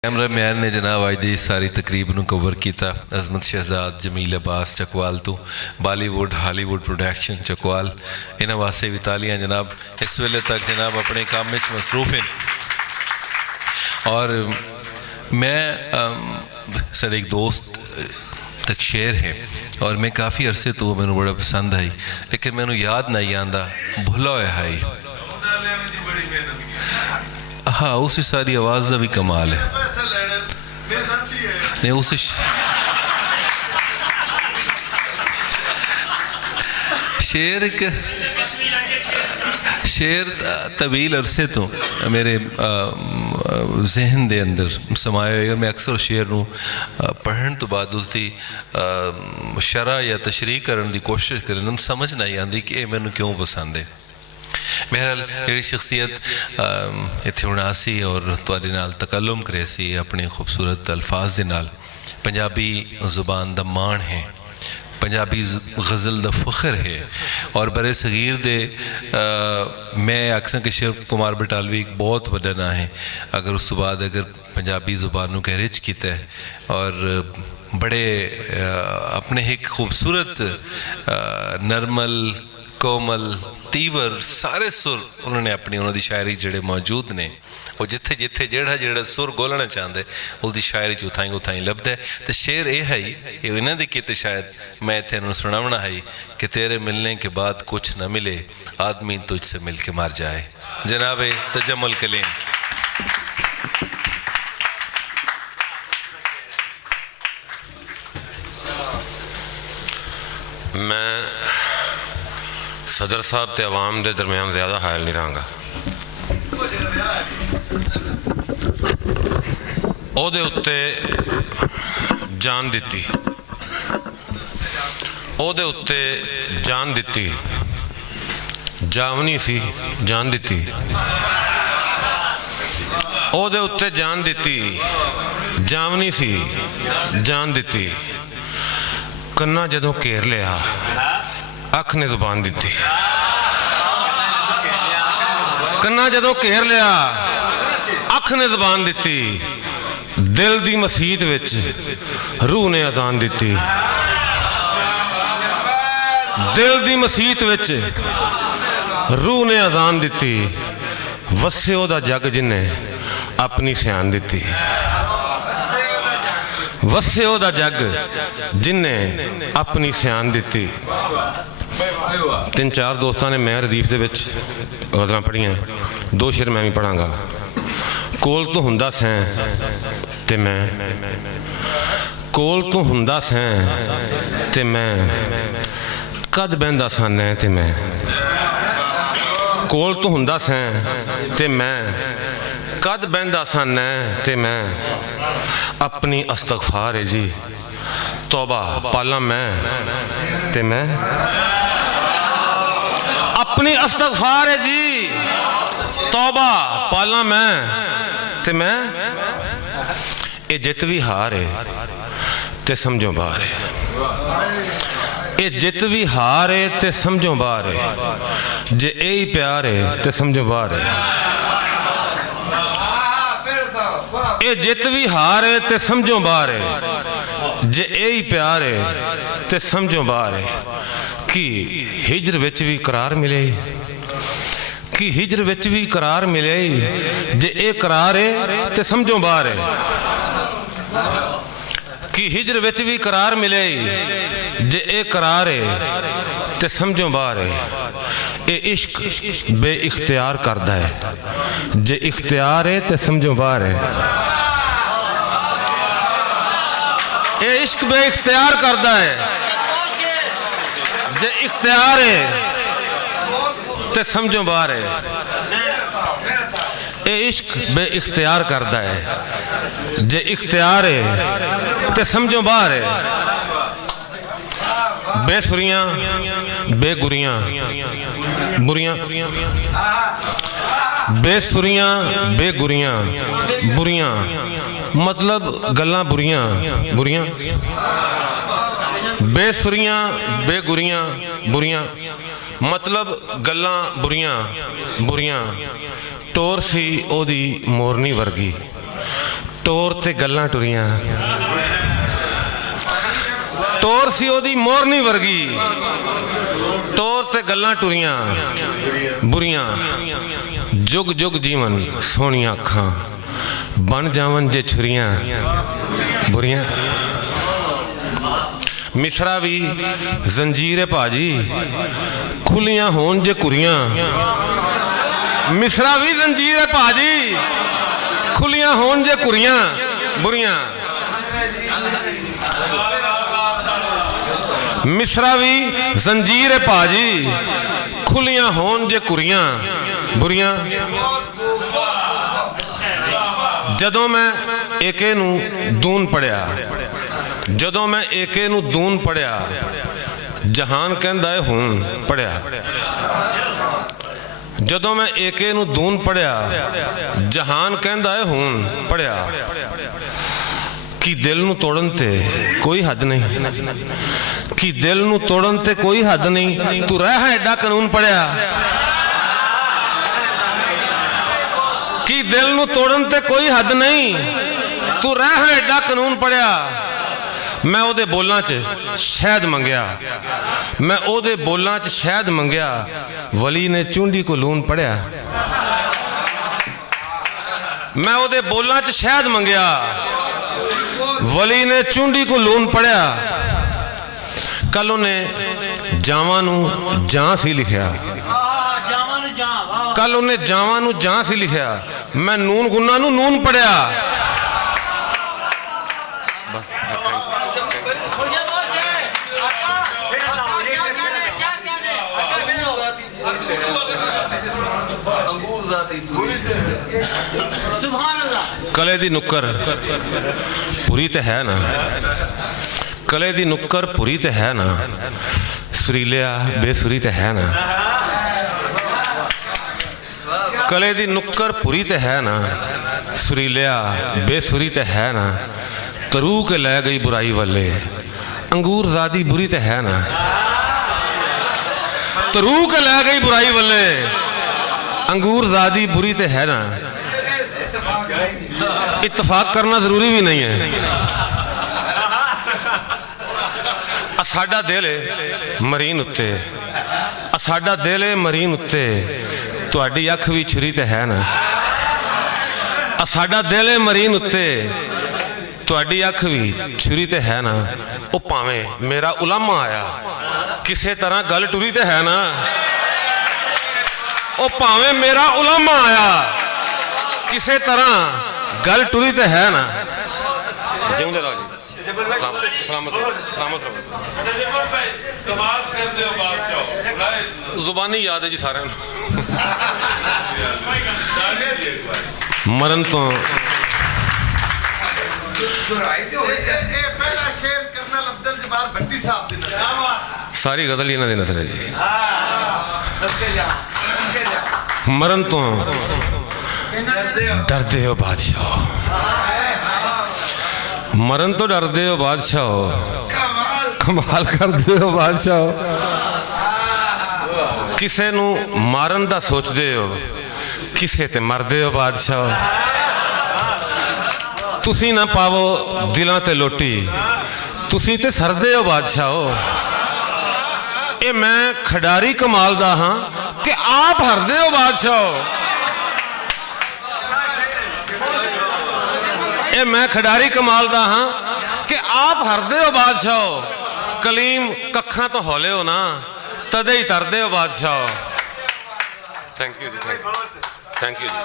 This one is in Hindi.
कैमरा मैन ने जनाब अज की सारी तकरीब को कवर किया। अजमत शहजाद, जमील अब्बास चकवाल तो बॉलीवुड हालीवुड प्रोडक्शन चकवाल, इन्होंने वास्ते भी तालियां जनाब। इस वेले तक जनाब अपने काम में मसरूफ हैं। और मैं सर एक दोस्त तक शेर है और मैं काफ़ी अरसे तो मैंने बड़ा पसंद आई, लेकिन मैंने याद नहीं आता, भुला हुआ है। हाँ, उस सारी आवाज़ का भी कमाल है। नहीं उस शेर तवील अरसे तो मेरे जहन दे अंदर समाया हुआ। मैं अक्सर शेर नूं पढ़न तो बाद उसकी शरह या तशरीह करने की कोशिश करना समझ नहीं आती कि मैनू क्यों पसंद है। बहरहाल जी शख्सियत इत्थे हुण आसी और तुहाडे नाल तकल्लुम करे सी अपने खूबसूरत अल्फाज दे नाल। पंजाबी ज़ुबान दा मान है, पंजाबी गज़ल दा फ़ख्र है। और बड़े सगीर दे मैं अक्सर कि शिव कुमार बटालवी एक बहुत वड्डा ना है। अगर उस तो बाद अगर पंजाबी ज़ुबान नूं रिच कीता है और बड़े अपने एक खूबसूरत नरमल कोमल तीवर सारे सुर उन्होंने अपनी उन्होंने शायरी जड़े मौजूद ने, वो जिथे जिथे जेड़ा जेड़ा सुर बोलना चाहते उसकी शायरी च उथाई उथाई लभदा है। तो शेर ये है ये इन्हों के किते शायद मैं इतने सुनावना है कि तेरे मिलने के बाद कुछ न मिले, आदमी तुझसे मिल के मर जाए। जनाब तजम्मुल कलीम। मैं सदर साहब ते अवाम के दरम्यान ज़्यादा हायल नहीं रहांगा। ओदे उत्ते जान दिती, ओदे उत्ते जान दिती, जावनी सी जान दिती, ओदे उत्ते जान दिती, जावनी सी जान दिती। कन्ना जदों घेर लिया अख ने जुबान दी, कन्ना जदों घेर लिया अख ने जुबान दी। दिल दी मसीत विच रूह ने अजान दी, दिल दी मसीत विच रूह ने अजान दी। वसे ओदा जग जिन्ने अपनी सियान दी, वसे ओदा जग जिन्ने अपनी सियान दी। तीन चार दोस्तों ने मैं रदीफ दे विच गज़लां पढ़ियां, दो शेर मैं भी पढ़ांगा। कोल तो हुंदा सैं ते मैं, कोल तो हुंदा सैं ते मैं, कद बहंदा सा नैं ते मैं। कोल तो हुंदा सैं ते मैं, कद बहंदा सा नैं ते मैं। अपनी इस्तग़फ़ार है जी तौबा पाला मैं ते मैं, अपनी इस्तग़फ़ार है जी तौबा पाला मैं ते मैं। ये जित भी हार है ते समझो बाहर है, ये जित भी हार है ते समझो बाहर है। जे यही प्यार है ते समझो बाहर है, ये जित भी हार है ते समझो बाहर है। जे यही प्यार है ते समझो बाहर है। कि हिजर विच भी करार मिले, कि हिजर विच भी करार मिले। जे ये करार है ते समझो बाहर है। कि हिजर विच भी करार मिले, जे ये करार है ते समझो बाहर है। ये इश्क बे इख्तियार करदा है, जे इख्तियार है ते समझो बाहर है। ये इश्क बे इख्तियार करदा है, जे इख्तियार है ते समझो बाहर है। ये इश्क बे इख्तियार करदा है, जे इख्तियार है ते समझो बाहर है। बेसुरियां बेगुरियां बुरियां, बेसुरियां बेगुरियां बुरियां, मतलब गल्लां बुरियां बुरियां। बेसुरियां बेगुरियां बुरियां, मतलब गल्लां बुरियां बुरियां। टोर सी ओदी मोरनी वर्गी, टोर ते गल्लां टुरियां, टोर सी ओदी मोरनी वर्गी, टोर ते गल्लां टुरियां बुरियां, जुग जुग जीवन सोहणियां अखां, बन जावन जे छुरियां बुरियां। मिसरा भी जंजीर भाजी, खुलियां होन जे कुरियां, मिसरा भी जंजीर भाजी, खुलियां होन जे कुरियां बुरियां। मिसरा भी जंजीर भाजी, खुलियां होन जे कुरियां बुरियां। जदों मैं एके नू दून पढ़िया, जदों मैं एके नू दून पढ़िया, जहान कहंदा है हुण पढ़िया। जदों मैं एके नू दून पढ़िया, जहान कहंदा है हुण पढ़िया। कि दिल नू तोड़न ते कोई हद नहीं, कि दिल नू तोड़न ते कोई हद नहीं, तू रह एडा कानून पढ़िया। कि दिल नू तोड़न ते कोई हद नहीं, तू रह एडा कानून पढ़िया। मैं ओदे बोलां च शहद मंगया, मैं ओदे बोलां च शहद मंगया, वली ने चूंडी को लून पढ़िया। मैं ओदे बोलां च शहद मंगया, वली ने चूंडी को लून पढ़िया। कल उन्हें जावां नू जां सी लिखिया, कल उन्हें जावां नू जां सी लिखिया, मैं नून गुन्ना नू नून पढ़िया। बस कले दी नुक्कर पूरी तो है ना, कले दी नुक्कर पूरी तो है ना, सुरीलिया बेसुरी तो है ना। कले दी नुक्कर पूरी तो है ना, सुरीलिया बेसुरी तो है ना। तरू के लै गई बुराई वाले, अंगूर ज़ादी बुरी तो है ना। तरू के लै गई बुराई वाले, अंगूर ज़ादी बुरी तो है ना। इत्तफाक करना जरूरी भी नहीं है। साडा दिल है मरीन उत्ते, साडा दिल है मरीन उत्ते, तुहाडी अख भी छुरी तो है ना। साडा दिल है मरीन उत्ते, तुहाडी अख भी छुरी तो है ना। ओ भावें मेरा उलामा आया, किसी तरह गल टुरी तो है ना। ओ भावें मेरा उलामा आया, किसी तरह गल टुरी तो है ना। जिंदे रहो जी, सलामत सलामत रहो। जुबानी याद है जी सारे मरण तो सारी गजल ही ना देना सर जी। मरण तो डरते हो बादशाह, मरण तो डरते हो बादशाह, कमाल करते हो बादशाह। किसे नू मारन दा सोचते हो, किसे ते मरदे हो बादशाह। तुसी ना पावो दिलां ते लोटी, तुसी ते सरदे हो बादशाह। ये मैं खिडारी कमाल दा हाँ कि आप हरदे हो बादशाह। ये मैं खिडारी कमाल दा हाँ कि आप हरदे हो बादशाह। कलीम कखा तो हौले हो ना, तदे ही तरदे हो बादशाह। Thank you ji, thank you ji.